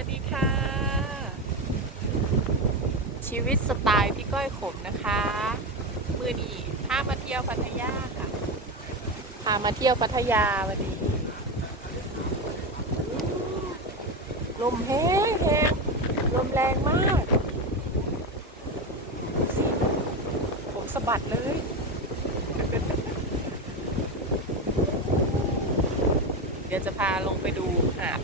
วัสดีค่ะ ชีวิตสไตล์พี่ก้อยขมนะคะ มือนี้พามาเที่ยวพัทยาค่ะ พามาเที่ยวพัทยาวันนี้ลมแห้งแห้งลมแรงมากสิผมสะบัดเลยเดี๋ยวจะพาลงไปดูหาด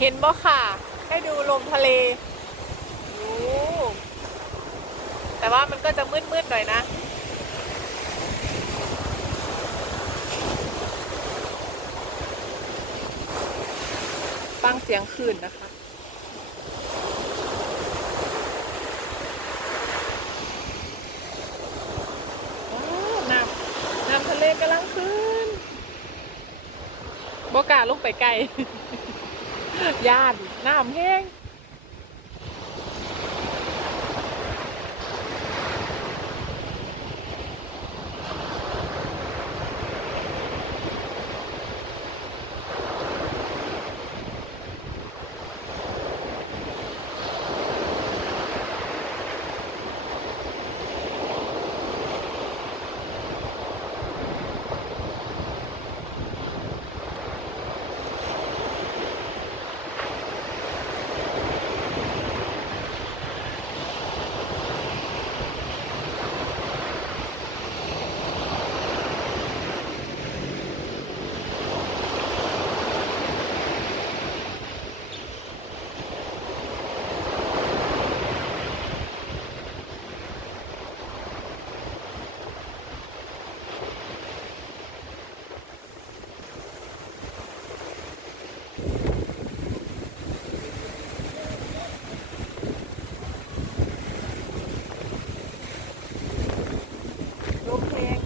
เห็นบ่ค่ะ ให้ดูลมทะเลโอ้แต่ว่ามันก็จะมืดๆหน่อยนะ ฟังเสียงคลื่นนะคะ น้ำน้ำทะเลกำลังขึ้นบกล้าลงไปไกล ย่านน้ำแห้ง ลมแห้ง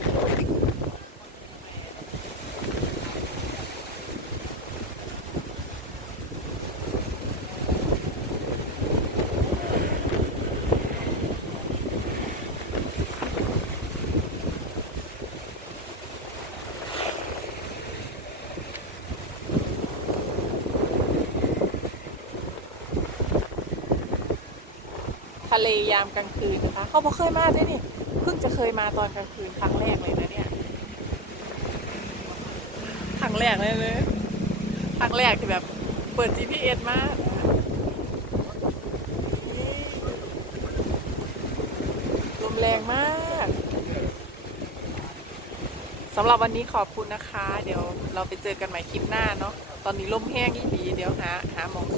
ทะเลยามกลางคืนนะคะเขาบอกเคยมาด้วยนี่เพิ่งจะเคยมาตอนกลางคืนครั้งแรกเลยนะเนี่ยครั้งแรกเลยเลยครั้งแรกที่แบบเปิด GPS มานี่ลมแรงมากสำหรับวันนี้ขอบคุณนะคะ เดี๋ยวเราไปเจอกันใหม่คลิปหน้าเนาะตอนนี้ลมแห้งอีดีเดี๋ยวหาหาหมอง